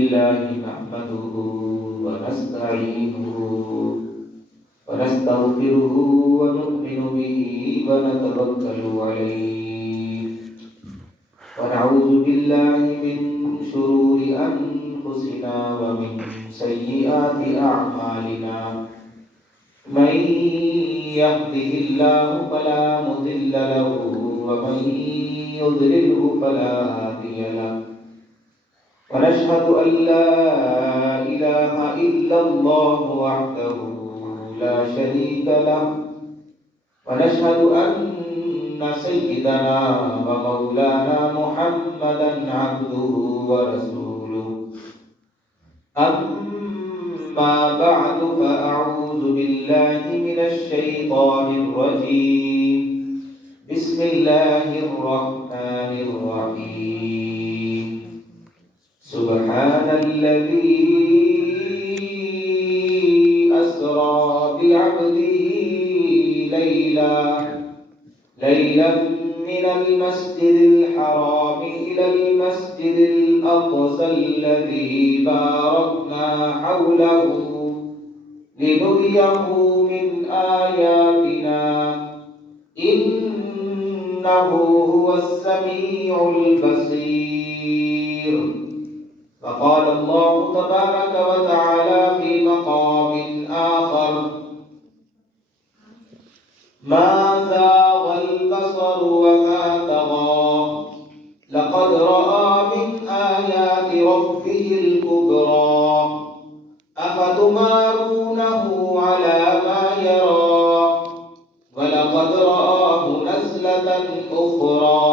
لله نحمده ونستعينه ونستغفره ونؤمن به ونتوكل عليه ونعوذ بالله من شرور أنفسنا ومن سيئات أعمالنا من يهده الله فلا مضل له ومن يضلله فلا هادي له ونشهد أن لا إله إلا الله وحده لا شريك له ونشهد أن سيدنا ومولانا محمدا عبده ورسوله أما بعد فأعوذ بالله من الشيطان الرجيم بسم الله الرحمن الرحيم سبحان الذي أسرى بعبده ليلا من المسجد الحرام إلى المسجد الأقصى الذي باركنا حوله لنريه من آياتنا إنه هو السميع البصير. فقال الله تبارك وتعالى في مقام آخر ما زاغ البصر وما طغى لقد رأى من آيات ربه الكبرى أفتمارونه على ما يرى ولقد رآه نزلة أخرى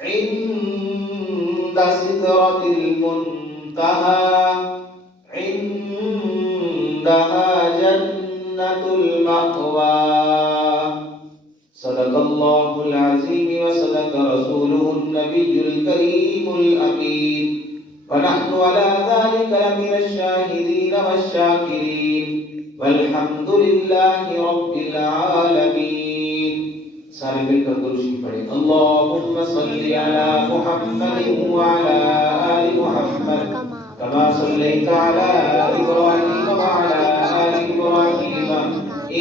عند سدرة المنتهى عندها جنة المأوى. صدق الله العظيم وصدق رسوله النبي الكريم الأمين ونحن على ذلك لمن الشاهدين والشاكرين والحمد لله رب العالمين. سارے مل کر درود شریف پڑھیں. اللهم صل على محمد وعلى آل محمد كما صليت على إبراهيم وعلى آل إبراهيم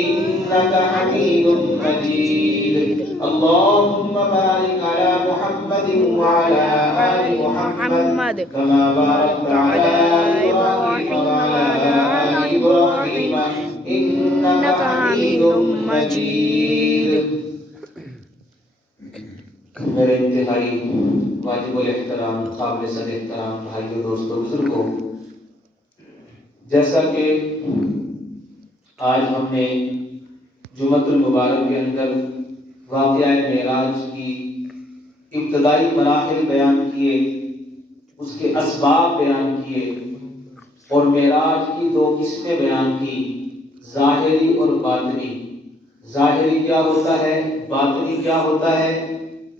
إنك حميد مجيد. اللهم بارك على محمد وعلى آل محمد كما باركت على إبراهيم وعلى آل إبراهيم إنك حميد مجيد. میرے انتہائی واجب الاحترام قابل صد احترام بھائیو دوستو بزرگوں، جیسا کہ آج ہم نے جمعۃ المبارک کے اندر واقعہ معراج کی ابتدائی مراحل بیان کیے، اس کے اسباب بیان کیے اور معراج کی دو قسمیں بیان کی، ظاہری اور باطنی. ظاہری کیا ہوتا ہے، باطنی کیا ہوتا ہے؟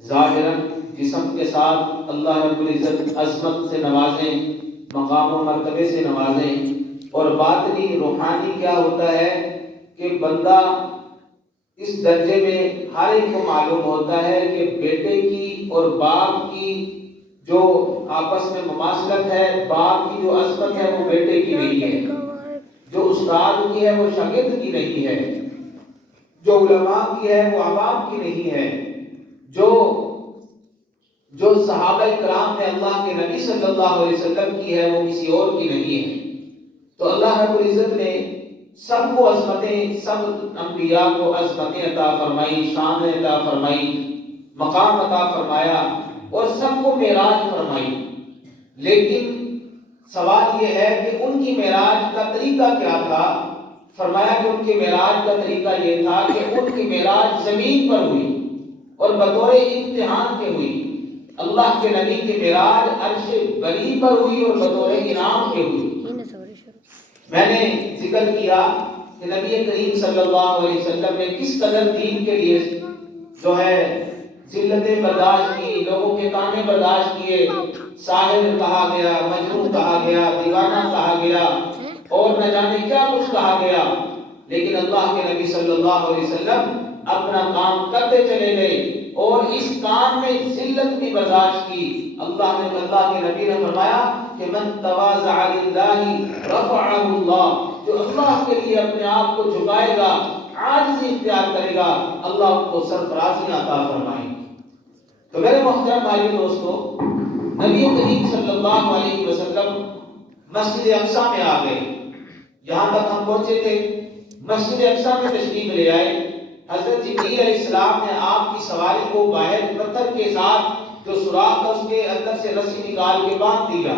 ظاہراً جسم کے ساتھ اللہ رب العزت عظمت سے نوازیں، مقام و مرتبے سے نوازیں، اور باطنی روحانی کیا ہوتا ہے کہ بندہ اس درجے میں ہر ایک کو معلوم ہوتا ہے کہ بیٹے کی اور باپ کی جو آپس میں مماثلت ہے، باپ کی جو عظمت ہے وہ بیٹے کی نہیں ہے، جو استاد کی ہے وہ شاگرد کی نہیں ہے، جو علماء کی ہے وہ عوام کی نہیں ہے، جو صحابہ کرام نے اللہ کے نبی صلی اللہ علیہ وسلم کی ہے وہ کسی اور کی نہیں ہے. تو اللہ رب العزت نے سب کو عظمتیں، سب انبیاء کو عظمتیں عطا فرمائی، شان عطا فرمائی، مقام عطا فرمایا اور سب کو معراج فرمائی. لیکن سوال یہ ہے کہ ان کی معراج کا طریقہ کیا تھا؟ فرمایا کہ ان کی معراج کا طریقہ یہ تھا کہ ان کی معراج زمین پر ہوئی اور بطور امتحان کے ہوئی. اللہ کے نبی کی معراج عرش بری پر ہوئی اور بطور انعام کے ہوئی. میں نے ذکر کیا کہ نبی کریم صلی اللہ علیہ وسلم نے کس قدر دین کے لیے جو ہے ذلتیں برداشت کی، لوگوں کے تانے برداشت کیے. ساحر کہا گیا، مجنون کہا گیا، دیوانہ کہا گیا اور نہ جانے کیا کچھ کہا گیا، لیکن اللہ کے نبی صلی اللہ علیہ وسلم اپنا کام کرتے چلے گئے اور اس کام میں ذلت بھی برداشت کی. اللہ کے نبی نے فرمایا کہ من تواضع للہ رفعہ اللہ، جو اللہ کے لیے اپنے آپ کو جھکائے گا، عاجزی اختیار کرے گا، اللہ اس کو سرفرازی عطا فرمائے. تو میرے محترم بھائیو دوستو، نبی کریم صلی اللہ علیہ وسلم مسجد اقصی میں آ گئے. یہاں تک ہم پہنچے تھے، مسجد اقصی میں تشریف لے آئے. حضرت جبرائیل علیہ السلام نے آپ کی سواری کو باہر پتھر کے ساتھ جو سوراخ تھا اس کے اندر سے رسی نکال کے باندھ دیا،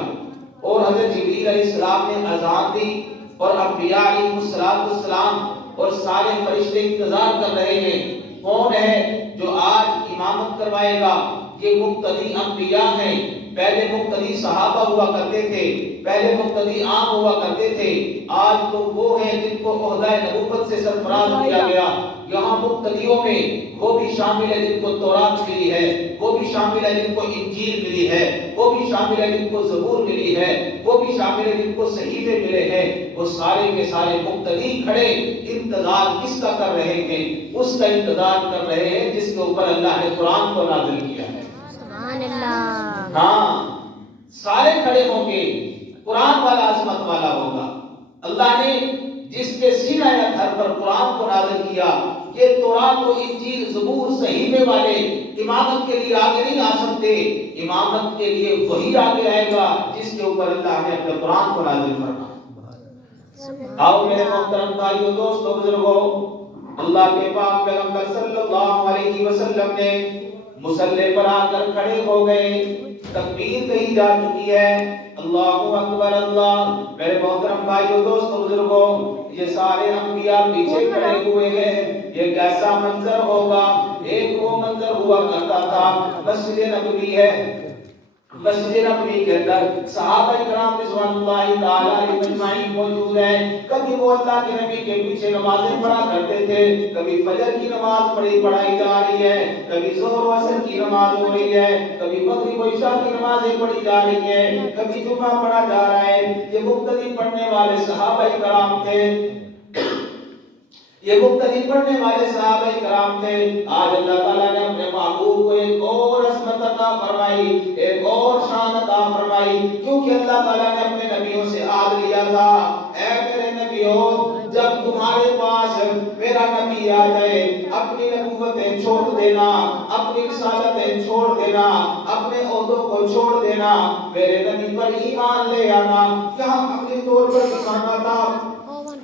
اور حضرت جبرائیل علیہ السلام نے اذان دی، اور انبیاء علیہ السلام اور سارے فرشتے انتظار کر رہے ہیں کون ہے جو آج امامت کروائے گا. یہ مقتدی انبیاء ہیں. پہلے مقتدی صحابہ ہوا کرتے تھے، پہلے مقتدی عام ہوا کرتے تھے، آج تو وہ ہیں جن کو عہدہ نبوت سے سرفراز کیا گیا. یہاں مقتدیوں میں وہ بھی شامل ہے جن کو تورات ملی ہے، وہ بھی شامل ہے جن کو انجیل ملی ہے، وہ بھی شامل ہے جن کو زبور ملی ہے، وہ بھی شامل ہے جن کو صحیفے ملے ہیں. وہ سارے کے سارے مقتدی کھڑے انتظار کس کا کر رہے ہیں؟ اس کا انتظار کر رہے ہیں جس کے اوپر اللہ نے قرآن کو نازل کیا ہے. سبحان اللہ. ہاں، سارے کھڑے ہوں گے، قرآن والا عظمت والا ہوگا. اللہ نے جس کے سینہ یا گھر پر قرآن کو نازل کیا، یہ تورات و انجیل زبور صحیفے والے امامت کے لیے آگے نہیں آ سکتے. امامت کے لیے وہی آگے آئے گا جس کے اوپر اللہ نے اپنے قرآن کو نازل فرمایا. آؤ میرے محترم بھائیو دوستو بزرگو، اللہ کے پاک پیغمبر صلی اللہ علیہ وسلم نے مصلی پر آ کر کھڑے ہو گئے. تکبیر کہی جا چکی ہے، اللہ اکبر اللہ. میرے محترم بھائیو دوستو بزرگو، یہ سارے انبیاء پیچھے کھڑے ہوئے ہیں. یہ کیسا منظر ہوگا؟ ایک وہ منظر ہوا کرتا تھا، مسجد نبوی ہے، مسجد نبوی کے اندر صحابہ کرام رضوان اللہ تعالی علیہم اجمعین موجود ہیں. کبھی وہ اللہ کے نبی کے پیچھے نمازیں پڑھا کرتے تھے، کبھی فجر کی نماز پڑھائی جا رہی ہے، کبھی ظہر و عصر کی نماز ہو رہی ہے، کبھی مغرب و عشاء کی نمازیں پڑھی جا رہی ہیں، کبھی جمعہ پڑھا جا رہا ہے. یہ مقتدی پڑھنے والے صحابہ کرام تھے، یہ مقتدی پڑھنے والے صحابہ کرام تھے. آج اللہ تعالیٰ نے اپنے محبوب کو ایک اور عظمت عطا فرمائی، ایک اور شان عطا فرمائی، کیونکہ اللہ تعالیٰ نے اپنے نبیوں سے عہد لیا تھا، اے میرے نبیوں، جب تمہارے پاس میرا نبی آ جائے، اپنی نبوتیں چھوڑ دینا، اپنی رسالتیں چھوڑ دینا، اپنے عہدوں کو چھوڑ دینا، میرے نبی پر ایمان لے آنا. یہاں اپنے طور پر دکھانا تھا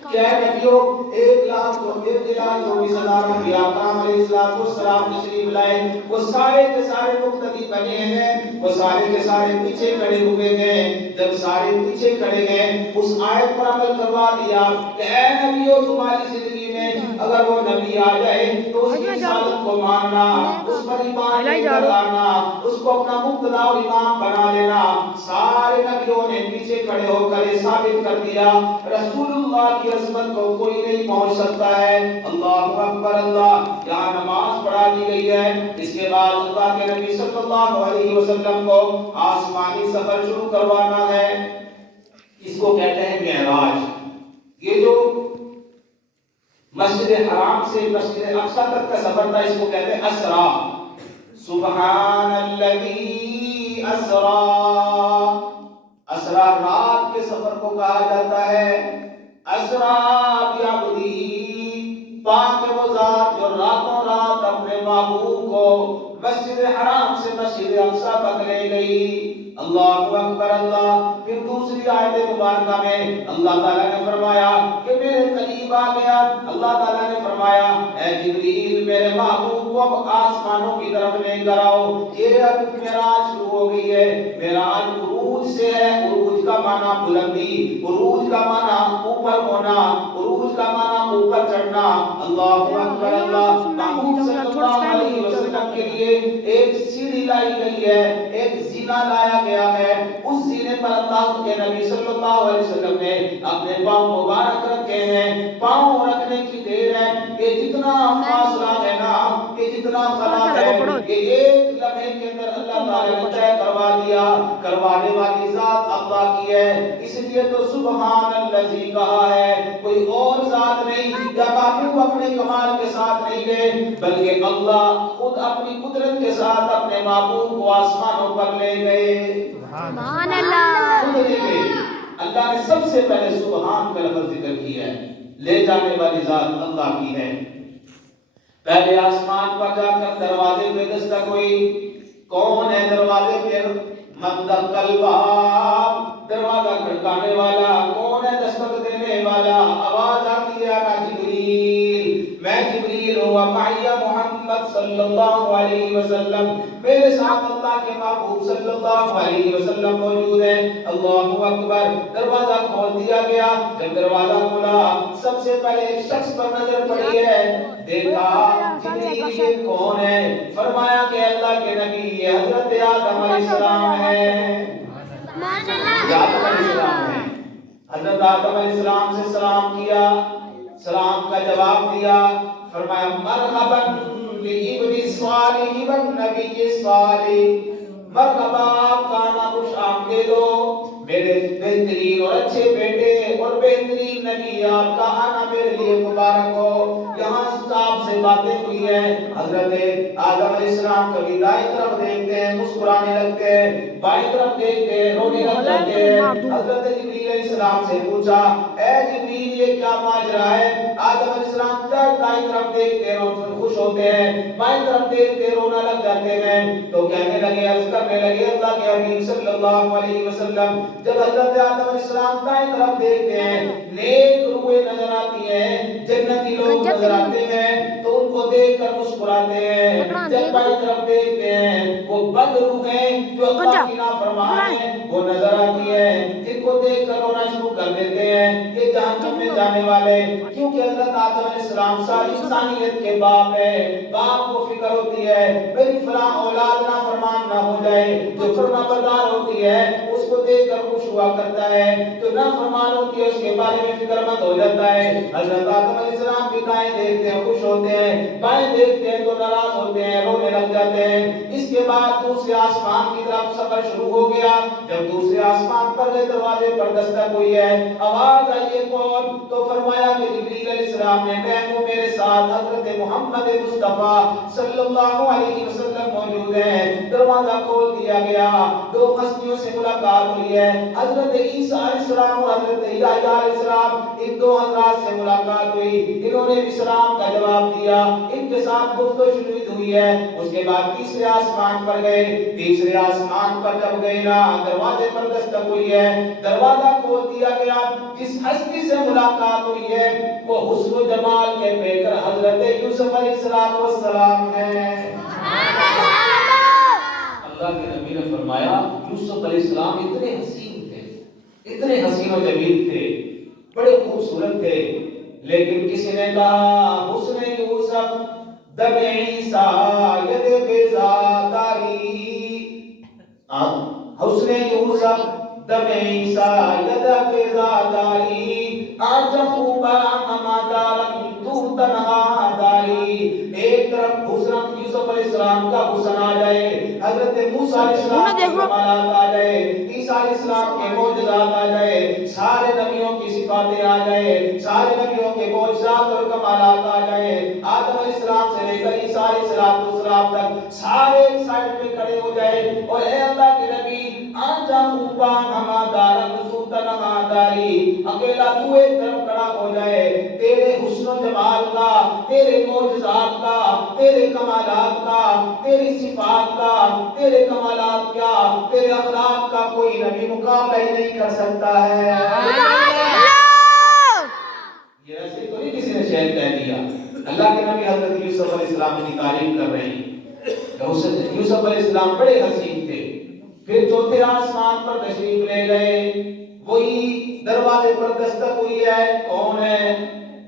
کیا نبیوں 1,24,000 انبیاء کرام علیہ السلام تشریف لائے. وہ سارے کے سارے مقتدی بنے ہیں، وہ سارے کے سارے پیچھے کھڑے ہوئے ہیں. جب سارے پیچھے کھڑے ہیں، اس آیت پر عمل کروا دیا کہ اے نبیوں، تمہاری زندگی میں اگر وہ نبی آ جائے تو اس کی رسالت کو ماننا، اس پر ایمان لے لانا، اس کو اپنا مقتدا اور امام بنا لینا. سارے نبیوں نے پیچھے کھڑے ہو کر یہ ثابت کر دیا رسول اللہ کی عظمت کو کوئی نہیں پہنچ سکتا ہے. اللہ اکبر اللہ. یہاں نماز پڑھا دی گئی ہے. اس کے بعد اللہ کے نبی صلی اللہ علیہ وسلم کو آسمانی سفر شروع کروانا ہے. اس کو کہتے ہیں معراج. یہ جو مسجد حرام سے مسجد اقصی تک کا سفر تھا، اس کو کہتے ہیں اسرا. سبحان الذی اسرا. اسرا رات کے سفر کو کہا جاتا ہے. اسرا بعبدی، پاک وہ ذات جو راتوں رات اپنے محبوب کو مسجد حرام سے مسجد اقصی تک لے گئی. اللہ اکبر اللہ. پھر دوسری آیت مبارکہ میں اللہ تعالیٰ نے فرمایا کہ میرے قریب آ گیا. اللہ تعالیٰ نے فرمایا اے جبریل، میرے محبوب کو اب آسمانوں کی طرف لے کر آؤ. یہ اب معراج شروع ہو گئی ہے. معراج عروج سے ہے. عروج کا معنی بلندی، عروج کا معنی اوپر ہونا، عروج کا معنی اوپر چڑھنا. اللہ اکبر اللہ. محبوب صلی اللہ علیہ وسلم کے لیے ایک سیڑھی لائی گئی ہے، ایک زینہ لایا گیا ہے. اس زینے پر اللہ کے نبی صلی اللہ علیہ وسلم نے اپنے پاؤں مبارک رکھے ہیں. پاؤں رکھنے کی دیر ہے کہ جتنا فاصلہ ہے نا، کہ اتنا خلا ہے کہ ایک لمحے کے اندر اللہ تعالیٰ نے طے کروا دیا. کروانے والی ذات اللہ کی ہے. اس لیے تو سبحان الذی کہا ہے. کوئی اور ذات نہیں یا محبوب اپنے کمال کے ساتھ نہیں گئے بلکہ اللہ خود اپنی قدرت کے ساتھ اپنے محبوب کو آسمانوں پر لے گئے. سبحان اللہ. خود لے گئے. اللہ نے سب سے پہلے سبحان کا لفظ ذکر کیا ہے. لے جانے والی ذات اللہ کی ہے. پہلے آسمان پر جا کر دروازے پہ دستک ہوئی. کون ہے دروازے پہ؟ من دقل باب. دروازہ کھڑکانے والا کون ہے؟ دستک دینے والا. آواز آتی ہے آقا جبریل. میں جبریل ہوں. معی محمد صلی اللہ علیہ وسلم. میرے ساتھ اللہ کے محبوب صلی اللہ علیہ وسلم موجود ہیں. اللہ اکبر. دروازہ کھول دیا گیا. جب دروازہ کھلا سب سے پہلے ایک شخص پر نظر پڑی ہے. دیکھا جبریل یہ کون ہے؟ فرمایا کہ اللہ کے نبی یہ حضرت آدم علیہ السلام ہے. آدم علیہ السلام ہے. حضرت آدم علیہ السلام سے سلام کیا. سلام کا جواب دیا. فرمایا مرحبا بابن الصالح والنبی الصالح. مرحبا آپ کا آنا خوش آمدید ہو. میرے بہترین اور اچھے بیٹے اور بہترین نبی آپ کا آنا میرے لیے مبارک ہو. یہاں آپ سے باتیں ہوئی ہیں. حضرت آدم علیہ السلام کبھی دائیں طرف دیکھتے ہیں مسکرانے لگتے ہیں, بائیں طرف دیکھتے ہیں رونے لگ جاتے ہیں. حضرت جبریل علیہ السلام سے پوچھا اے جبریل یہ کیا ماجرا ہے؟ آدم علیہ السلام دائیں طرف دیکھتے خوش ہوتے ہیں, بائیں طرف دیکھتے رونا لگ جاتے ہیں. تو کہنے لگے عرض کرنے لگے اللہ کے حبیب صلی اللہ علیہ وسلم جب حضرت آدم علیہ السلام دائیں طرف دیکھتے ہیں نیک روحیں نظر آتی ہیں, جنتی لوگ نظر آتے ہیں تو ان کو دیکھ کر مسکراتے ہیں. جب بائیں طرف دیکھتے ہیں وہ بد روحیں جو اللہ کی نافرمان ہیں وہ نظر آتی ہیں, جن کو دیکھ کر رونا شروع کر دیتے ہیں یہ جہنم میں جانے والے. کیونکہ حضرت آدم علیہ السلام ساری انسانیت کے باپ ہے. باپ کو فکر ہوتی ہے میری فلاں اولاد نافرمان نہ ہو جائے. جو فرما بردار ہوتی ہے اس کو دیکھ کر خوش ہوا کرتا ہے, جو نافرمان ہوتی ہے اس کے بارے میں فکر مند ہو جاتا ہے. حضرت آدم علیہ السلام بھی دائیں دیکھتے ہیں خوش ہوتے ہیں, بائیں دیکھتے ہیں تو ناراض ہوتے ہیں رونے لگ جاتے ہیں. اس کے بعد دوسرے آسمان کی طرف سفر شروع ہو گیا. جب دوسرے آسمان پر گئے دروازے پر دستک ہوئی ہے. آواز آئی ہے کون؟ تو فرمایا کہ جبریل علیہ السلام نے میں ہوں, میرے ساتھ حضرت محمد مصطفیٰ صلی اللہ علیہ وسلم موجود ہیں. دروازہ کھول دیا گیا. دو ہستیوں سے ملاقات ہوئی ہے, حضرت عیسیٰ علیہ السلام اور حضرت یحییٰ علیہ السلام. ان دو حضرات سے ملاقات ہوئی, انہوں نے بھی سلام کا جواب دیا, ان کے ساتھ گفتگو شروع ہوئی ہے. اس کے بعد تیسرے آسمان پر گئے. تیسرے آسمان پر جب گئے نا دروازے پر دستک ہوئی ہے. دروازہ کھول دیا گیا. جس ہستی سے ملاقات ہوئی ہے وہ حسن و جمال کے پیکر حضرت یوسف علیہ السلام ہیں. اللہ کے نبی نے فرمایا یوسف علیہ السلام اتنے حسین تھے, اتنے حسین و جمیل تھے, بڑے خوبصورت تھے. لیکن کسی نے کہا حسن یوسف دم عیسیٰ ید بیزاداری. حسن یوسف دم عیسیٰ ید بیزاداری. آج خوبا ہمادارن تو تنہا داری. ایک طرف حسن یوسف علیہ السلام کا حسن آ جائے, حضرت موسیٰ علیہ السلام کے کمالات آ جائے, عیسیٰ علیہ السلام کے معجزات آ جائے, سارے نبیوں کی صفاتیں آ جائے, سارے نبیوں کے معجزات اور کمالات آ جائے. آدم علیہ السلام سے لے کر عیسیٰ علیہ السلام تک سارے ایک سائڈ پہ کھڑے ہو جائے اور اے اللہ کے نبی آنجا خوبان ہمادارن سلطن ہماداری, اکیلا تو ایک طرف کھڑا ہو جائے. تیرے حسن و جمال کا, تیرے معجزات کا, تیرے کمالات کا, تیری صفات کا, تیرے کمالات کا, تیرے اخلاق کا کوئی نبی مقابلہ ہی نہیں کر سکتا ہے. یہ ایسے تو نہیں کسی نے شہر کہہ دیا. اللہ کے نبی حضرت یوسف علیہ السلام کی تعریف کر رہے ہیں. یوسف علیہ السلام بڑے حسین تھے. پھر چوتھے آسمان پر تشریف لے گئے. وہی دروازے پر دستک ہوئی ہے. کون ہے؟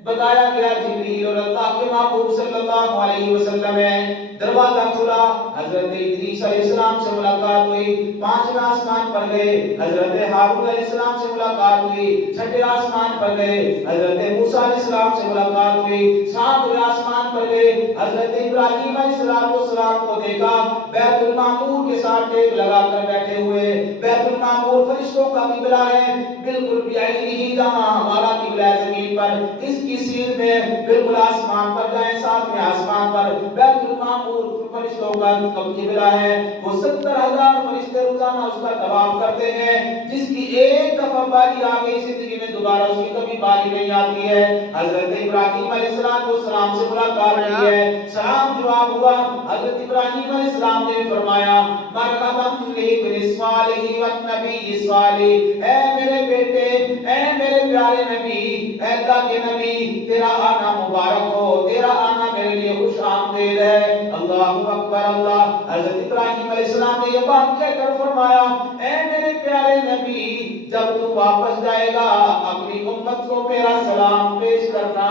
بتایا گیا جبریل اور اللہ کے محبوب صلی اللہ علیہ وسلم ہے، دروازہ کھلا، حضرت ادریس علیہ السلام سے ملاقات ہوئی، پانچویں آسمان پر گئے، حضرت ہارون علیہ السلام سے ملاقات ہوئی، چھٹے آسمان پر گئے، حضرت موسیٰ علیہ السلام سے ملاقات ہوئی، ساتویں آسمان پر گئے، حضرت ابراہیم علیہ السلام کو دیکھا، بیت المعمور کے ساتھ ٹیک لگا کر بیٹھے ہوئے، بیت المعمور فرشتوں کا قبلہ ہے، بالکل بعینہ جہاں ہمارا قبلہ ہے زمین پر، اس کی سیر میں بالکل آسمان پر جائیں، ساتویں آسمان پر بیت المعمور فرشتوں کا قبلہ ہے، وہ 70,000 فرشتے روزانہ اس کا طواف کرتے ہیں، جس کی ایک دفعہ باری آ گئی زندگی میں دوبارہ اس کی کبھی باری نہیں آتی ہے۔ حضرت ابراہیم علیہ السلام سے ملاقات ہوئی ہے، سلام جواب ہوا، حضرت ابراہیم علیہ السلام نے فرمایا مرحبا بابن صالح والنبی صالح، اے میرے بیٹے، اے میرے پیارے نبی، اے اللہ کے نبی، تیرا آنا مبارک ہو، تیرا آنا میرے لیے خوش آمدید ہے۔ اللہ اکبر اللہ۔ حضرت ابراہیم علیہ السلام نے یہ بات کہہ کر فرمایا اے میرے پیارے نبی، جب تو واپس جائے گا اپنی امت کو میرا سلام پیش کرنا۔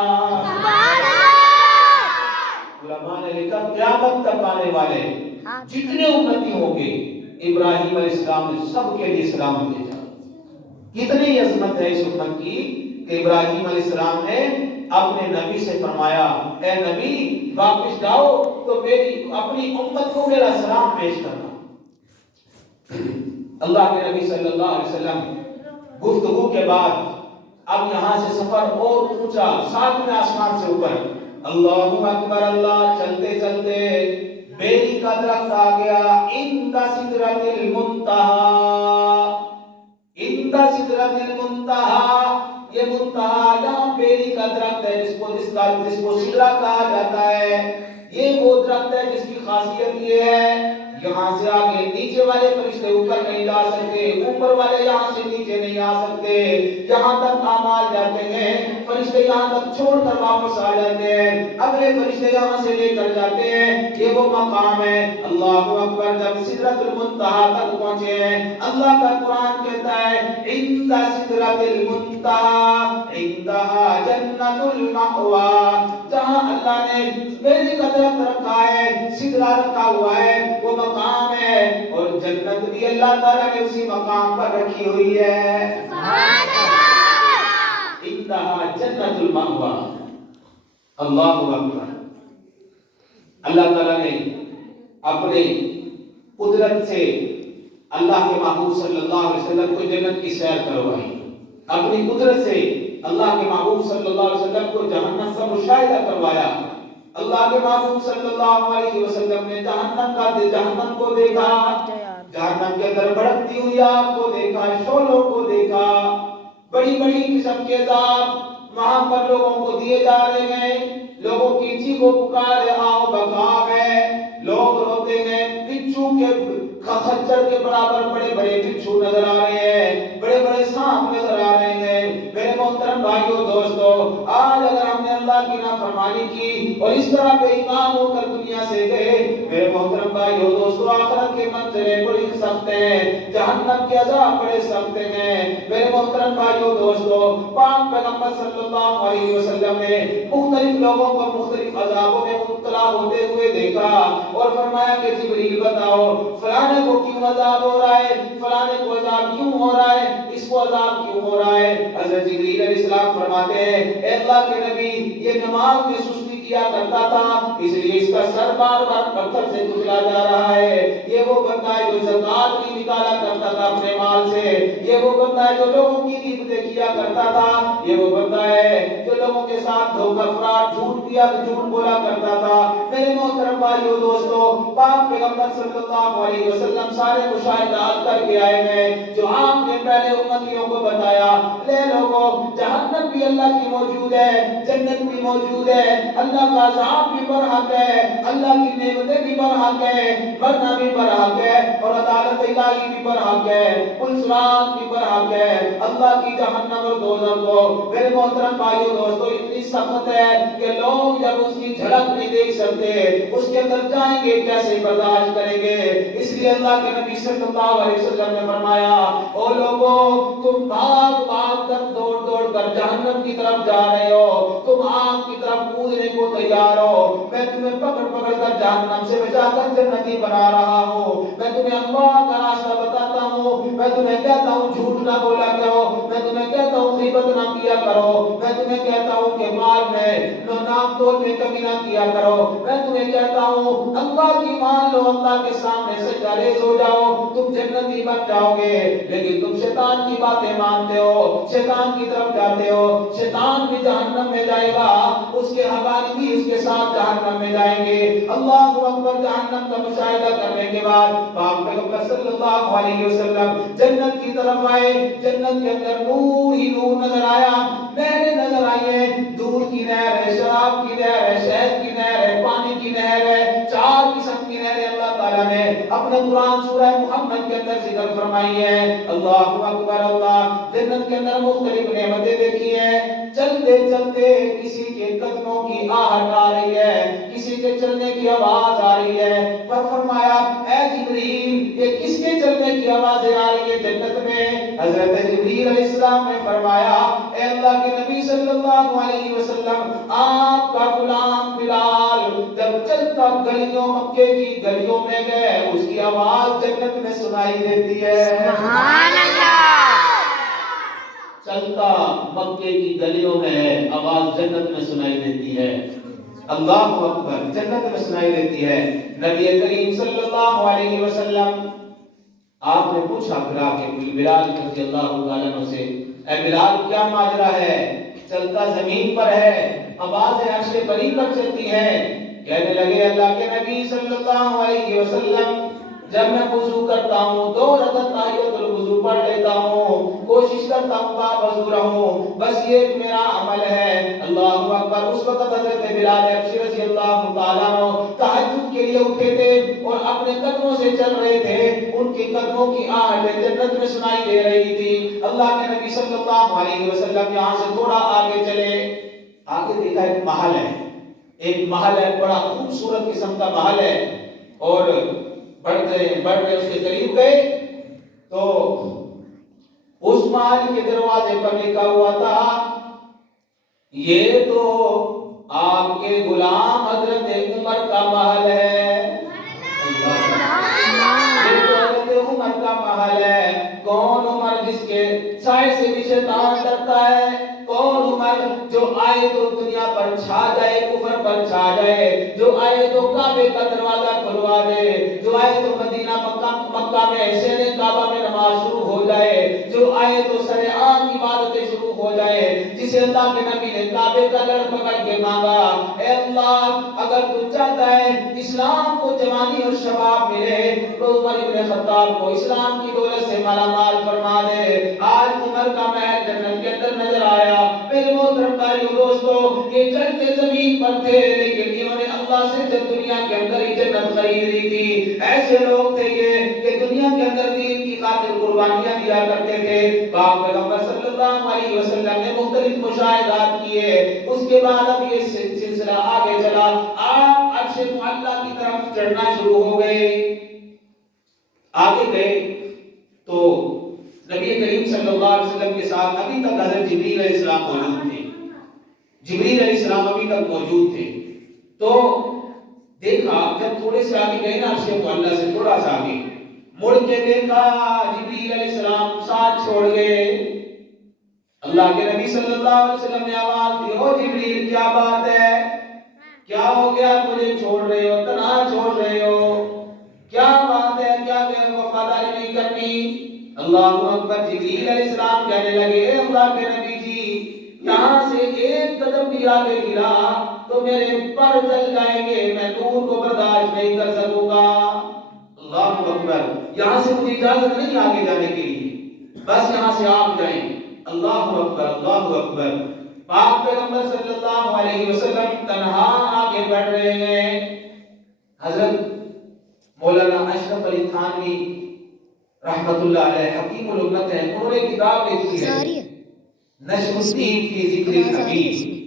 علماء نے لکھا قیامت تک آنے والے جتنے امتی ہوں گے ابراہیم علیہ السلام نے سب کے لیے سلام بھیجا۔ کتنی عظمت ہے اس امت کی کہ ابراہیم علیہ السلام نے اپنے نبی سے فرمایا اے نبی واپس جاؤ تو میری اپنی امت کو میرا سلام پیش کرنا۔ اللہ کے نبی صلی اللہ علیہ وسلم گفتگو کے بعد اب یہاں سے سفر اور اونچا، ساتویں آسمان سے اوپر، اللہ اکبر اللہ، چلتے چلتے بیری کا درخت آ گیا، عند سدرۃ المنتہی، عند سدرۃ المنتہی، یہ منتہا یہاں بیری کا درخت ہے جس کو سدرہ کہا جاتا ہے۔ یہ وہ درخت ہے جس کی خاصیت یہ ہے یہاں سے آگے نیچے والے فرشتے اوپر نہیں جا سکتے، اوپر والے یہاں سے نیچے نہیں آ سکتے، یہاں تک اعمال جاتے ہیں، فرشتے یہاں تک چھوڑ کر واپس آ جاتے ہیں، اگلے فرشتے یہاں سے لے کر جاتے ہیں، یہ وہ مقام ہے۔ اللہ اکبر، جب سدرۃ المنتہی تک پہنچے ہیں، اللہ کا قرآن کہتا ہے عند سدرۃ المنتہی عندہا جنت المأویٰ، جہاں اللہ نے بیری کا درخت رکھا ہے، سدرہ رکھا ہوا ہے، وہ مقام ہے، اور جنت بھی اللہ تعالیٰ نے اسی مقام پر رکھی ہوئی ہے۔ سبحان اللہ، عندہا جنت المأویٰ، اللہ اکبر۔ اللہ تعالیٰ نے اپنے قدرت سے اللہ کے محبوب صلی اللہ علیہ وسلم کو جنت کی سیر کروائی، اپنی قدرت سے اللہ کے محبوب صلی اللہ علیہ وسلم کو جہنم کا مشاہدہ کروایا۔ اللہ کے محبوب صلی اللہ علیہ وسلم نے جہنم کو دیکھا، جہنم کے اندر بھڑکتی ہوئی آگ کو دیکھا، شعلوں کو دیکھا، بڑی بڑی قسم کے عذاب وہاں پر لوگوں کو دیے جا رہے ہیں، لوگوں کی چیخ و پکار آؤ بکا ہے، لوگ روتے ہیں، بچھو کے خچر کے برابر بڑے بڑے بچھو نظر آ رہے ہیں، بڑے بڑے سانپ نظر آ رہے ہیں۔ میرے محترم بھائیو دوستو، آج اگر ہم نے اللہ کی نافرمانی کی اور اس طرح بے ایمان ہو کر دنیا سے گئے، میرے محترم بھائیو دوستو، آخرت کے منظریں بڑی سخت ہیں، جہنم کے عذاب بڑے سخت ہیں۔ میرے محترم بھائیو دوستو، پاک پیغمبر صلی اللہ علیہ وسلم نے مختلف لوگوں کو مختلف عذابوں میں مبتلا ہوتے ہوئے دیکھا اور فرمایا کہ جبریل بتاؤ فلانے کو کیوں عذاب ہو رہا ہے، فلانے کو عذاب کیوں ہو رہا ہے، اس کو عذاب کیوں ہو رہا ہے۔ حضرت جبریل علیہ السلام فرماتے ہیں اے اللہ کے نبی، یہ نماز میں سستی کیا کرتا تھا اس لیے اس کا سر بار بار پتھر سے کچلا جا رہا ہے، یہ وہ بندہ ہے جو زکات نہیں نکالا کرتا تھا اپنے مال سے، یہ وہ بندہ ہے جو لوگوں کی غیبتیں کیا کرتا تھا، یہ وہ بندہ ہے جو لوگوں کے ساتھ دھوکہ فریب جھوٹ بولا کرتا تھا۔ میرے محترم بھائیو دوستو، پاک پیغمبر صلی اللہ علیہ وسلم سارے مشاہدات کر کے آئے ہیں جو آپ نے پہلے امتیوں کو بتایا۔ لے لوگوں، جہنم بھی اللہ کی موجود ہے، جنت بھی موجود ہے، اللہ اللہ کا عذاب بھی برحق ہے، اللہ کی نعمتیں بھی برحق ہے، مرنا بھی برحق ہے، اور عدالت الہی بھی برحق ہے، پل صراط بھی برحق ہے، اللہ کی جہنم اور دوزخ کو۔ میرے محترم بھائیو دوستو، اتنی سخت ہے کہ لوگ جب اس کی جھلک نہیں دیکھ سکتے، اس کے اندر جائیں گے کیسے برداشت کریں گے؟ اس لیے اللہ کے نبی صلی اللہ علیہ وسلم نے فرمایا، او لوگو، تم بھاگ بھاگ کر دوڑ دوڑ کر جہنم کی طرف جا رہے ہو، تم آگ کی طرف کودنے کو تیار ہو، میں تمہیں پکڑ پکڑ کر جہنم سے بچا کر جنتی بنا رہا ہوں، میں تمہیں اللہ کا راستہ بتاتا ہوں، میں تمہیں کہتا ہوں جھوٹ نہ بولا کرو، میں تمہیں کہتا ہوں غیبت نہ کیا کرو، میں تمہیں کہتا ہوں کہ مال میں نام توڑ میں کمی نہ کیا کرو، میں تمہیں کہتا ہوں اللہ کی مان لو، اللہ کے سامنے سے ریز ہو جاؤ، تم جنتی بن جاؤ گے۔ لیکن تم شیطان کی باتیں مانتے ہو، شیطان کی طرف جاتے ہو، شیطان بھی جہنم میں جائے گا، اس کے حوالی بھی اس کے ساتھ جہنم میں جائیں گے۔ اللہ اکبر۔ جہنم کا مشاہدہ کرنے کے بعد پاک پیغمبر صلی اللہ علیہ وسلم جنت کی طرف آئے، جنت کے اندر نور ہی نور نظر آیا، نہریں نظر آئی ہیں، دودھ کی نہر ہے، شراب کی نہر ہے، شہد کی نہر ہے، پانی کی نہر ہے، چار قسم کی نہریں اللہ تعالیٰ نے اپنے قرآن سورہ محمد کے اندر ذکر فرمائی ہے۔ اللہ اکبر اللہ۔ جنت کے اندر مختلف نعمتیں دیکھی ہیں، چلتے چلتے کسی کے قدموں کی آہٹ آ رہی ہے، کسی کے چلنے کی آواز آ رہی ہے، پر فرمایا اے جبریل، یہ کس کے چلنے کی آوازیں آ رہی ہے جنت میں؟ حضرت جبریل علیہ السلام نے فرمایا اے اللہ کے نبی صلی اللہ علیہ وسلم، آپ کا غلام بلال جب چلتا گلیوں مکے کی گلیوں میں گئے، اس کی آواز جنت میں سنائی دیتی ہے۔ سبحان اللہ۔ چلتا مکے کی گلیوں میں ہے، آواز جنت میں سنائی دیتی ہے۔ اللہ اکبر، جنت میں سنائی دیتی ہے۔ نبی کریم صلی اللہ علیہ وسلم، آپ نے پوچھا پھر آ کے بلال رضی اللہ تعالیٰ عنہ سے، اے بلال کیا ماجرا ہے؟ چلتا زمین پر ہے، آواز عرش بری پر چلتی ہے۔ کہنے لگے اللہ کے نبی صلی اللہ علیہ وسلم، جب میں وضو کرتا ہوں 2 رکعت تحیۃ الوضو پڑھ لیتا ہوں، کوشش کرتا ہوں باوضو رہوں، بس یہ ایک میرا عمل ہے۔ اللہ اکبر۔ اس وقت حضرت بلال حبشی رضی اللہ تعالیٰ عنہ تہجد کے لیے اٹھے تھے اور اپنے قدموں سے چل رہے تھے، ان کے قدموں کی آہٹ جنت میں سنائی دے رہی تھی۔ اللہ کے نبی صلی اللہ علیہ وسلم یہاں سے تھوڑا آگے چلے، آگے دیکھا ایک محل ہے، ایک محل ہے، بڑا خوبصورت قسم کا محل ہے، اور بڑھتے اس کے قریب گئے تو اس محل کے دروازے پر لکھا ہوا تھا، یہ تو آپ کے غلام حضرت عمر کا محل ہے۔ یہ تو حضرت عمر کا محل ہے۔ کون عمر؟ جس کے سائے سے بھی شیطان ڈرتا ہے۔ کون عمر؟ جو آئے تو دنیا پر چھا جائے، کفر پر چھا جائے، جو آئے تو کعبے کا دروازہ کھلوا دے، جو آئے تو مدینہ مکہ میں شہر کعبہ میں نماز شروع ہو جائے، جو آئے تو سر عام عبادتیں شروع ہو جائے، جسے اللہ کے نبی نے کعبے کا لڑ پکڑ کے مانگا، اے اللہ اگر تو چاہتا ہے اسلام کو جوانی اور شباب ملے تو عمر ابن خطاب کو اسلام کی دولت سے مالا مال فرما دے۔ آج عمر کا محل جنت کے اندر نظر آیا۔ میرے محترم بھائیو دوستو، یہ چلتے زمین پر تھے لیکن انہوں نے اللہ سے جب دنیا کے اندر ہی جنت خرید لی تھی۔ ایسے لوگ تھے یہ کہ دنیا کے اندر دین کی خاطر قربانیاں دیا کرتے تھے۔ پاک پیغمبر صلی اللہ علیہ وسلم نے مختلف مشاہدات کیے، اس کے بعد اب یہ سلسلہ آگے چلا، آپ عرش معلیٰ کی طرف چڑھنا شروع ہو گئے۔ آگے گئے تو نبی کریم صلی اللہ علیہ وسلم کے ساتھ ابھی تک حضرت جبریل علیہ السلام موجود تھے، جبریل علیہ السلام ابھی تک موجود تھے۔ تو دیکھا جب تھوڑے سے آگے گئے نا، عرش معلیٰ سے تھوڑا سا آگے مڑ کے دیکھا، جبریل علیہ السلام ساتھ چھوڑ گئے۔ اللہ کے نبی صلی اللہ علیہ وسلم نے آواز دی، او جبریل کیا بات ہے؟ کیا ہو گیا؟ مجھے چھوڑ رہے ہو، تنہا چھوڑ رہے ہو، کیا بات ہے؟ کیا وفاداری نہیں کرنی؟ اللہ اکبر۔ جبریل علیہ السلام کہنے لگے، اے اللہ کے نبی جی، یہاں سے ایک قدم بھی آگے گرا تو میرے پر جل جائیں گے، میں نور کو برداشت نہیں کر سکوں گا۔ اللہ اکبر۔ یہاں سے مجھے اجازت نہیں آگے جانے کے لیے، بس یہاں سے آپ جائیں۔ اللہ اکبر، اللہ اکبر۔ پاک پیغمبر صلی اللہ علیہ وسلم تنہا آگے بڑھ رہے ہیں. حضرت مولانا اشرف علی تھانوی رحمت اللہ علیہ حکیم الامت ہیں، انہوں نے کتاب لکھی ہے نشر الدین فی ذکر الحبیب.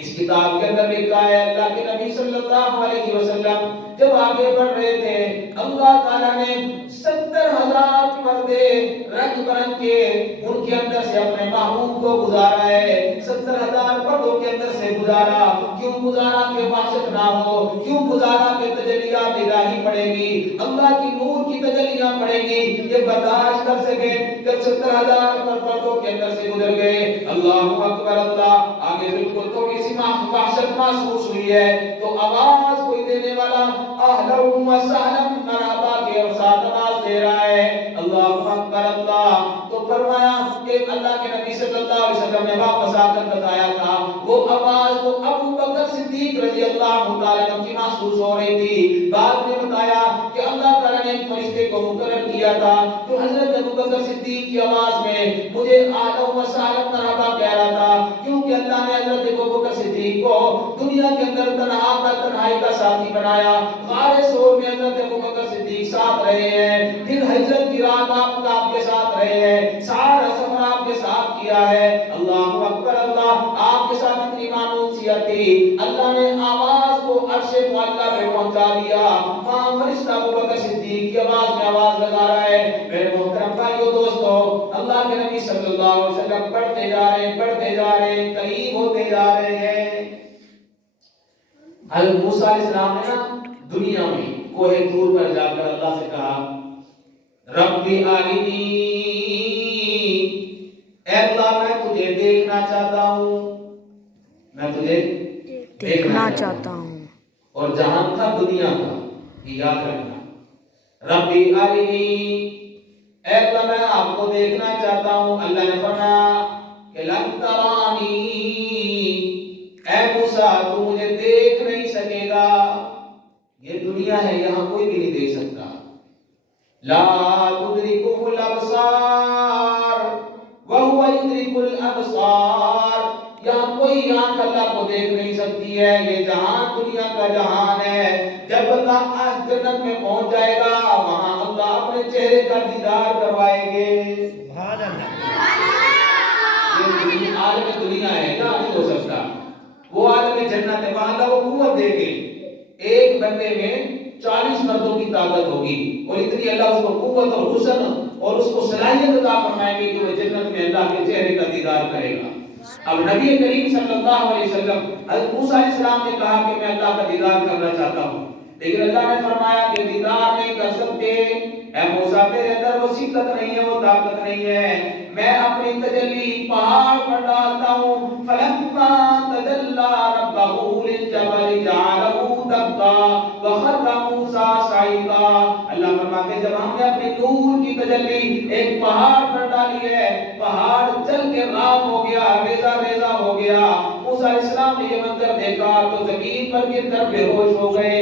اس کتاب کے اندر لکھا ہے اللہ کے نبی صلی اللہ علیہ وسلم جب آگے بڑھ رہے تھے اللہ تعالیٰ نے 70,000 پردے رنگ برنگ کے ان کے اندر سے اپنے محبوب کو گزارا ہے. 70,000 پردوں کے اندر سے گزارا. کیوں گزارا کہ وحشت نہ ہو؟ کیوں گزارا کہ تجلیات الہی پڑے گی، اللہ کی نور کی تجلیاں پڑے گی، یہ برداشت کر سکے. جب 70,000 پردوں کے اندر سے گزر گئے اللہ اکبر اللہ آگے بالکل تھوڑی سی وحشت محسوس ہوئی ہے تو آواز کوئی دینے والا اہلا و سہلا مرحبا کے ساتھ آواز دے رہا ہے اللہ اکبر اللہ. تو فرمایا کہ اللہ کے نبی صلی اللہ علیہ وسلم نے واپس آ کر بتایا تھا وہ آواز تو ابو بکر صدیق رضی اللہ تعالیٰ عنہ کی محسوس ہو رہی تھی. بعد میں بتایا کہ اللہ تعالیٰ نے ایک فرشتے کو مقرر کیا تھا جو حضرت ابو بکر صدیق کی آواز میں مجھے اہلا و سہلا مرحبا کہہ رہا تھا کیونکہ اللہ نے حضرت ابو بکر صدیق کو دنیا کے اندر تنہائی کا ساتھی بنایا. غار ثور میں حضرت ابو بکر صدیق ساتھ رہے ہیں، پھر ہجرت کی رات آپ کے ساتھ رہے ہیں، سارا سفر آپ کے ساتھ کیا ہے. اللہ اکبر اللہ آپ کے ساتھ اتنی مانوسیت تھی اللہ نے آواز کو عرش معلا پہ پہنچا دیا. وہاں فرشتہ ابو بکر صدیق کی آواز میں آواز لگا رہا ہے. میرے محترم بھائیو دوستو اللہ کے نبی صلی اللہ علیہ وسلم بڑھتے جا رہے ہیں قریب ہوتے جا رہے ہیں. حضرت موسیٰ علیہ السلام نے نا دنیا میں کوہ طور پر جا کر اللہ سے کہا ربی آرینی، اے اللہ میں تجھے دیکھنا چاہتا ہوں، میں تجھے دیکھنا چاہتا ہوں. اور جہان تھا دنیا کا یہ یاد رکھنا. ربی آرینی، اے اللہ میں آپ کو دیکھنا چاہتا ہوں. اللہ نے فرمایا کہ لن ترانی، اے موسیٰ تو مجھے دیکھ نہیں سکے گا. یہ دنیا ہے یہاں کوئی بھی نہیں دیکھ سکتا. لا تدرکہ الابصار وہو یدرک الابصار، یہاں کوئی آنکھ اللہ کو دیکھ نہیں سکتی ہے. یہ جہان دنیا کا جہان ہے. جب اللہ جنت میں پہنچ جائے گا وہاں اللہ اپنے چہرے کا دیدار کروائیں گے. سبحان اللہ. یہ عالم دنیا ہے کیا نہیں ہو سکتا. وہ عالم جنت ہے وہاں اللہ وہ قوت دے گے. ایک بندے میں 40 مردوں کی طاقت ہوگی اور اتنی اللہ اس کو قوت اور حسن اور اس کو صلاحیت عطا فرمائے گی کہ وہ جنت میں اللہ کے چہرے کا دیدار کرے گا. اب نبی کریم صلی اللہ علیہ وسلم حضرت موسیٰ علیہ السلام نے کہا کہ میں اللہ کا دیدار کرنا چاہتا ہوں لیکن اللہ نے فرمایا کہ دیدار نہیں کر سکتے. اے موسیٰ تیرے اندر وہ صحت نہیں ہے وہ طاقت نہیں ہے. میں اپنی تجلی پہاڑ پر ڈالتا ہوں. فلما تجلی ربہ للجبل جعلہ دکا وخر موسیٰ صعقا. اللہ فرماتے جب ہم نے اپنی نور کی تجلی ایک پہاڑ پر ڈالی ہے پہاڑ چل کے راکھ ہو گیا، ریزہ ریزہ ہو گیا. موسیٰ علیہ السلام نے یہ منظر دیکھا تو زمین پر گر کر بے ہوش ہو گئے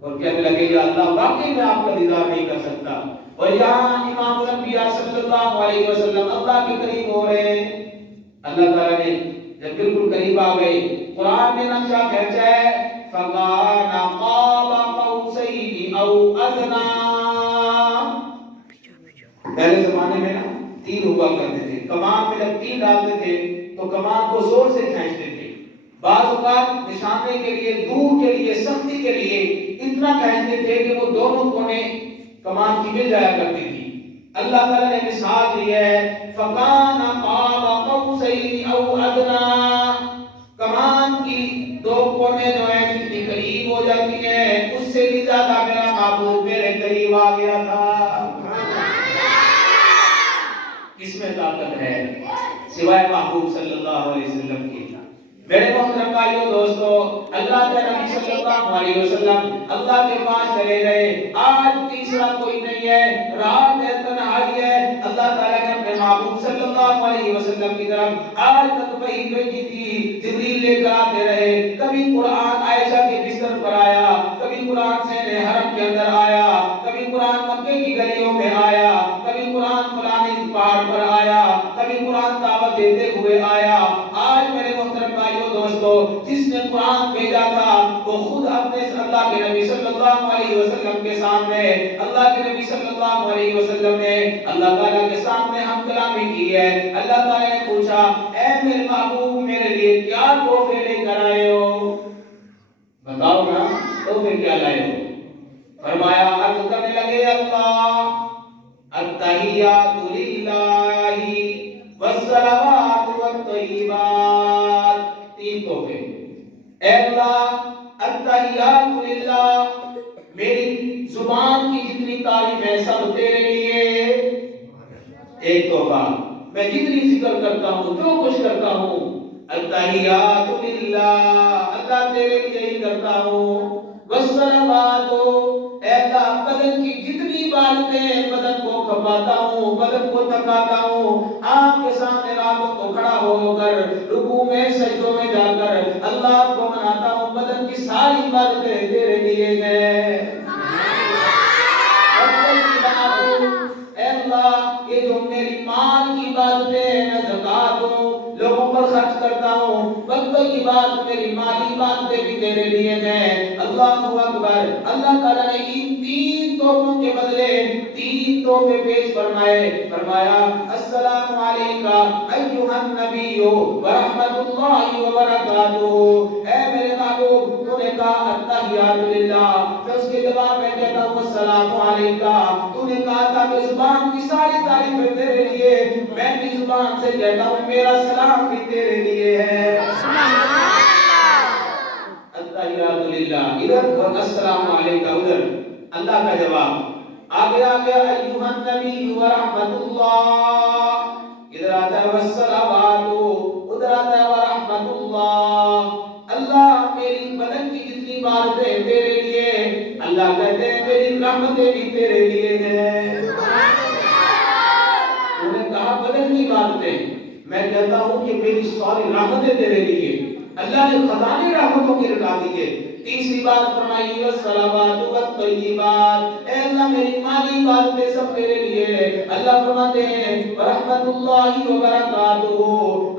اور کہنے لگے یا اللہ واقعی میں آپ کا دیدار نہیں کر سکتا. اور یہاں امام الانبیاء صلی اللہ علیہ وسلم اللہ کے قریب ہو رہے ہیں. اللہ تعالیٰ نے جب بالکل قریب آ گئے قرآن میں نقشہ کہتا ہے فَقَانَ قَابَ قَوْسَيْنِ أَوْ أَدْنَىٰ. پہلے زمانے میں نا تیر ہوا کرتے تھے، کمان میں جب تیر ڈالتے تھے تو کمان کو زور سے کھینچتے تھے. بعض اوقات نشانے کے لیے دور کے لیے سختی کے لیے اتنا کھینچتے تھے کہ وہ دونوں کونے کمان کی مل جایا کرتی تھی. اللہ تعالیٰ نے مثال دی ہے فَقَانَ قَابَ قَوْسَيْنِ أَوْ أَدْنَىٰ. کمان کی دو کونے جو ہیں جتنی قریب ہو جاتی ہیں اس سے بھی زیادہ میرا محبوب میرے قریب آ گیا تھا. کس میں طاقت ہے سوائے محبوب صلی اللہ علیہ وسلم کی. میرے محترم بھائیو دوستو اللہ کے نبی صلی اللہ علیہ وسلم اللہ کے پاس چلے گئے. آج تیسرا کوئی نہیں ہے، رات ہے، تنہائی ہے. اللہ تعالیٰ نے اپنے محبوب صلی اللہ علیہ وسلم کی طرف آج تک وحی بھیجی تھی. جبریل لے کر آتے رہے. کبھی قرآن عائشہ کے بستر پر آیا، کبھی قرآن سین حرم کے اندر آیا، کبھی قرآن مکے کی گلیوں میں آیا، کبھی قرآن فلانے پہاڑ پر آیا، کبھی قرآن دعوت دیتے ہوئے آیا. آج میرے اللہ کے نبی صلی اللہ علیہ وسلم نے اللہ تعالیٰ کے سامنے ہم کلامی کی ہے. اللہ تعالیٰ نے پوچھا اے میرے محبوب میرے لیے کیا تحفے لے کر آئے ہو؟ بتاؤ نا تحفے کیا لائے ہو؟ فرمایا عرض کرنے لگے اللہ التحیات للہ والصلوات والطیبات. 3 تحفے. اے اللہ التحیات للہ میری زبان کی جتنی تعریف ہے سب تیرے لیے. ایک تحفہ میں جتنی ذکر کرتا ہوں جو کچھ کرتا ہوں التحیات للہ اللہ تیرے لیے ہی کرتا ہوں. والصلوات اے اللہ بدن کی جتنی عبادتیں بدن کو کھپاتا ہوں بدن کو تھکاتا ہوں آپ کے سامنے راتوں کو کھڑا ہو کر رکوع میں سجدوں میں جا کر اللہ کو مناتا ہوں بدن کی ساری عبادتیں تیرے لیے ہیں. اے اللہ یہ جو میری مال کی عبادتیں میں زکات دوں لوگوں پر خرچ کرتا ہوں وقت کی بات میری مالی باتیں بھی تیرے لیے ہیں. اللہ اکبر. اللہ تعالیٰ نے ان 3 تحفوں کے بدلے 3 تحفے پیش فرمائے. فرمایا السلام علیکہ ایھا النبی ورحمۃ اللہ وبرکاتہ. اے میرے محبوب تو نے کہا التحیات للہ میں اس کے جواب میں کہتا ہوں السلام علیکہ. تو نے کہا تھا کہ زبان کی ساری تعریفیں تیرے لیے میں بھی زبان سے کہتا ہوں میرا سلام بھی تیرے لیے ہے. التحیات للہ ادھر اور السلام علیکہ ادھر. اللہ کا جواب آگے آگے ایھا النبی ورحمۃ اللہ ادھر آتا ہے والصلوات ادھر آتا ہے ورحمۃ اللہ. اللہ میری بدن کی جتنی عبادتیں تیرے لیے اللہ کہتے ہیں میری رحمتیں بھی تیرے لیے ہیں. انہوں نے کہا بدن کی عبادتیں میں کہتا ہوں کہ میری ساری رحمتیں تیرے لیے. اللہ نے خزانے رحمتوں کے لٹا دیے. تیسری بات فرمائی والصلوات والطیبات. اے اللہ میری مالی عبادتیں سب تیرے لیے. اللہ فرماتے ہیں ورحمۃ اللہ وبرکاتہ.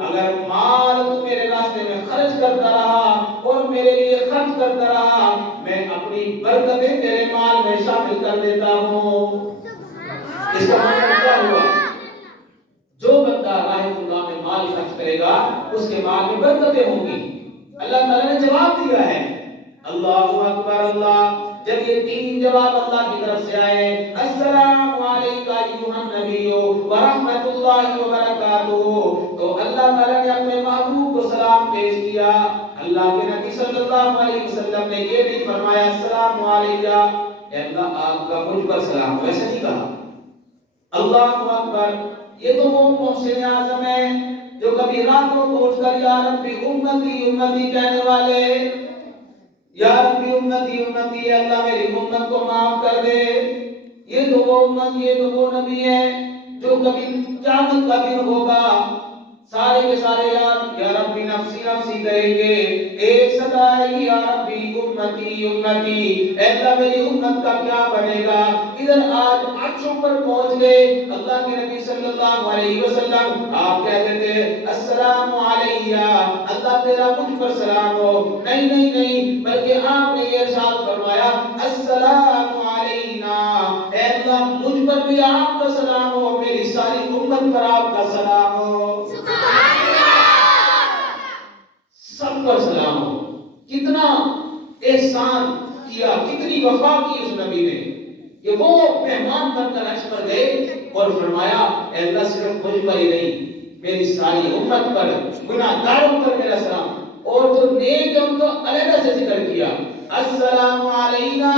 اگر مال تو میرے راستے میں خرچ کرتا رہا اور میرے لیے خرچ کرتا رہا میں اپنی برکتیں تیرے مال میں شامل کر دیتا ہوں. اس کا مطلب کیا ہوا؟ جو بندہ راہ خدا میں مال خرچ کرے گا اس کے مال میں برکتیں ہوں گی. اللہ تعالیٰ نے جواب دیا ہے. اللہ اکبر. اللہ جب یہ 3 جواب اللہ کی طرف سے آئے السلام علیکہ ایھا النبی ورحمۃ اللہ وبرکاتہ تو اللہ تعالیٰ نے اپنے محبوب کو سلام پیش کیا. اللہ کے نبی صلی اللہ علیہ وسلم نے یہ بھی فرمایا السلام علیکہ. اے اللہ آپ کا مجھ پر سلام. ویسے نہیں کہا. اللہ اکبر. یہ تو وہ محسن اعظم ہے جو کبھی راتوں کو اٹھ کر یا ربی امتی امتی کہنے والے یا ربی امتی امتی اللہ میری امت کو معاف کر دے. یہ تو وہ امت یہ تو وہ نبی ہے جو کبھی قیامت کا دن ہوگا سارے کے سارے یا ربی نفسی نفسی کہیں گے. ایک صدا ہے یا ربی امتی امتی. اے اللہ میری امت کا کیا بنے گا. ادھر آج عرشوں پر پہنچ گئے اللہ کے نبی صلی اللہ علیہ وسلم. آپ کہتے تھے السلام علیہ اللہ تیرا مجھ پر سلام ہو. نہیں نہیں نہیں بلکہ آپ نے یہ ارشاد فرمایا السلام علینا. اے اللہ مجھ پر بھی آپ کا سلام ہو میری ساری امت پر آپ کا سلام ہو. سب پر سلام ہو. کتنا احسان کیا کتنی وفا کی اس نبی نے. یہ وہ مہمان بن کر عرش پر گئے اور فرمایا اے اللہ صرف مجھ پر ہی نہیں میری ساری امت پر گناہگاروں پر میرا سلام. اور جو نیک ان کو علیحدہ سے ذکر کیا السلام علینا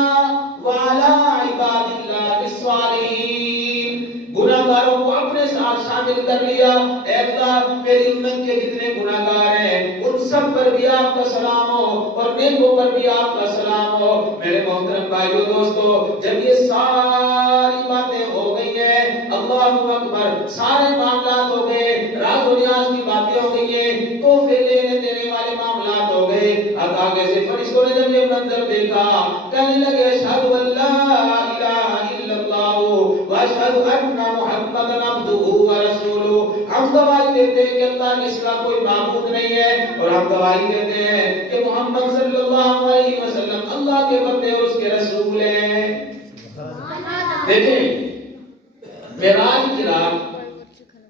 وعلی عباد اللہ الصالحین. گناہگاروں کو اپنے ساتھ شامل کر لیا. اے اللہ میری امت کے جتنے گناہگار ہیں ان سب پر بھی آپ کا سلام ہو اور نیکوں پر بھی آپ کا سلام ہو. میرے محترم بھائیو دوستو جب یہ ساری باتیں ہو گئی ہیں اللہ اکبر سارے معاملات ہو گئے راز و نیاز کی باتیں ہو گئی ہیں تحفے لینے دینے والے معاملات ہو گئے. اب آگے سے فرشتوں نے جب یہ منظر دیکھا کہنے لگے اشہد ان لا الہ الا اللہ واشہد ان محمدًا عبدہ ورسولہ. ہم گواہی دیتے ہیں کہ اللہ کے سوا کوئی معبود نہیں ہے اور ہم گواہی دیتے ہیں کہ محمد صلی اللہ علیہ وسلم اللہ کے بندے اور اس کے رسول ہیں. دیکھیں معراج کی رات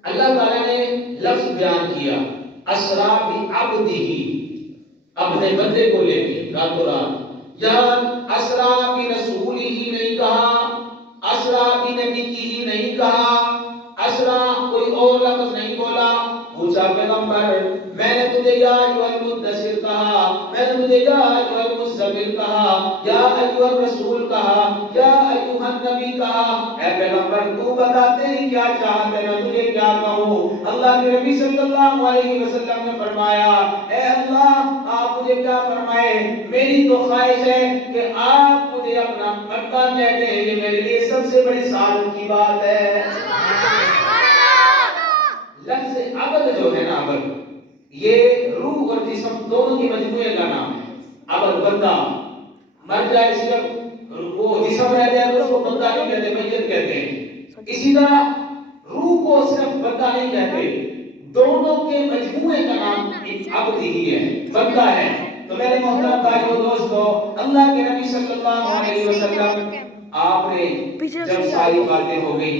اللہ تعالیٰ نے لفظ بیان کیا اسرا بعبدہ، اپنے بندے کو لے کے راتوں رات، یا اسرا برسولہ ہی نہیں کہا، اسرا بنبی ہی نہیں کہا، اسرا کوئی اور لفظ نہیں بولا. پوچھا پیغمبر میں نے تجھے یا ایھا المدثر کہا، میں نے تجھے یا ایھا المزمل کہا، یا ایھا الرسول کہا، یا ایھا النبی کہا؟ اے پیغمبر تو بتا تیری کیا چاہت ہے، میں تجھے کیا کہوں؟ اللہ کے نبی صلی اللہ علیہ وسلم نے فرمایا اے اللہ آپ مجھے کیا فرمائے، میری تو خواہش ہے کہ آپ مجھے اپنا بندہ کہتے ہیں، یہ میرے لیے سب سے بڑی سعادت کی بات ہے. لفظ عبد جو ہے نا، عبد یہ روح اور جسم دونوں کی مجموعے کا نام ہے. عبد بندہ، مر جائے صرف وہ جسم رہ جائے تو اس کو بندہ نہیں کہتے، میت کہتے ہیں. اسی طرح روح کو صرف بندہ نہیں کہتے، دونوں کے مجموعے کا نام عبد ہی ہے، بندہ ہے. تو میرے محترم بھائیو دوستو، اللہ کے نبی صلی اللہ علیہ وسلم آپ نے جب ساری باتیں ہو گئی،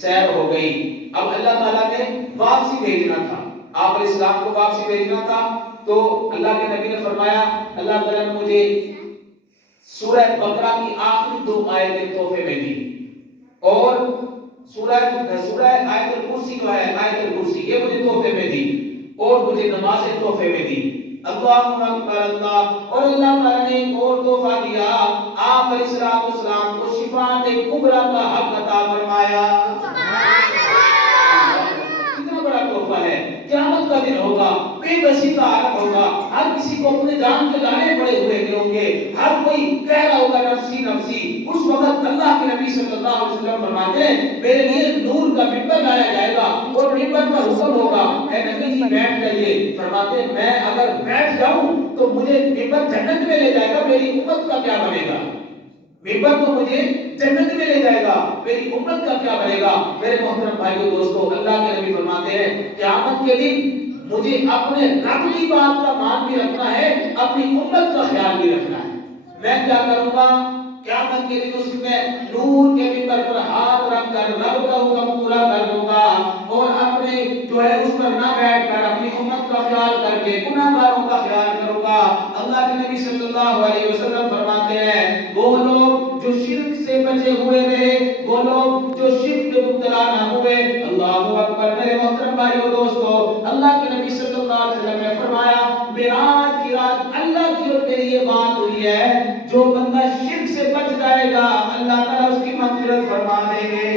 سیر ہو گئی، اب اللہ تعالیٰ نے واپسی بھیجنا تھا، آپ علیہ السلام کو واپسی بھیجنا تھا. تو اللہ کے نبی نے فرمایا اللہ تعالیٰ نے مجھے سورہ بقرہ کی آخری 2 آیتیں تحفے میں دی، اور سورہ آیت الکرسی جو ہے، آیت الکرسی یہ مجھے تحفے میں دی، اور مجھے نمازیں تحفے میں دی. اللہم اکبر اللہ. اور اللہ تعالیٰ نے ایک اور تحفہ دیا، آپ علیہ السلام کو شفاعت کبریٰ کا حق عطا فرمایا. کتنا بڑا تحفہ ہے. قیامت کا دن ہوگا، بے بسی کا عالم ہوگا، ہر کسی کو اپنے جان کے دانے پڑے ہوئے ہوں گے، ہر کوئی کہہ رہا ہوگا نفسی نفسی. اس وقت اللہ کے نبی صلی اللہ علیہ وسلم فرماتے ہیں میرے لیے نور کا منبر لایا جائے گا، اور منبر پر حکم ہوگا اے نبی جی بیٹھ جائیے. فرماتے ہیں میں اگر بیٹھ جاؤں تو مجھے منبر جنت میں لے جائے گا، میری امت کا کیا بنے گا؟ منبر تو مجھے جنت میں لے جائے گا، میری امت کا کیا بنے گا؟ میرے محترم بھائیو دوستو، اللہ کے نبی فرماتے ہیں قیامت کے دن مجھے اپنے رب کی بات کا مان بھی رکھنا ہے، اپنی امت کا خیال بھی رکھنا ہے. میں کیا کروں گا قیامت کے دن؟ اس میں نور کے منبر پر ہاتھ رکھ کر رب کا حکم پورا کر دوں گا، اور اپنے جو ہے اس پر نہ بیٹھ کر اپنی امت کا خیال کر کے گناہگاروں کا خیال کروں گا. اللہ کے نبی صلی اللہ علیہ وسلم فرماتے ہیں وہ لوگ جو شرک سے بچے ہوئے رہے، وہ لوگ جو شرک میں مبتلا نہ ہوئے. اللہ اکبر. میرے محترم بھائیو دوستو، اللہ کے نبی صلی اللہ علیہ وسلم نے فرمایا معراج کی رات اللہ کی اور میری یہ بات ہوئی ہے، جو بندہ شرک سے بچ جائے گا اللہ تعالیٰ اس کی مغفرت فرما دیں گے.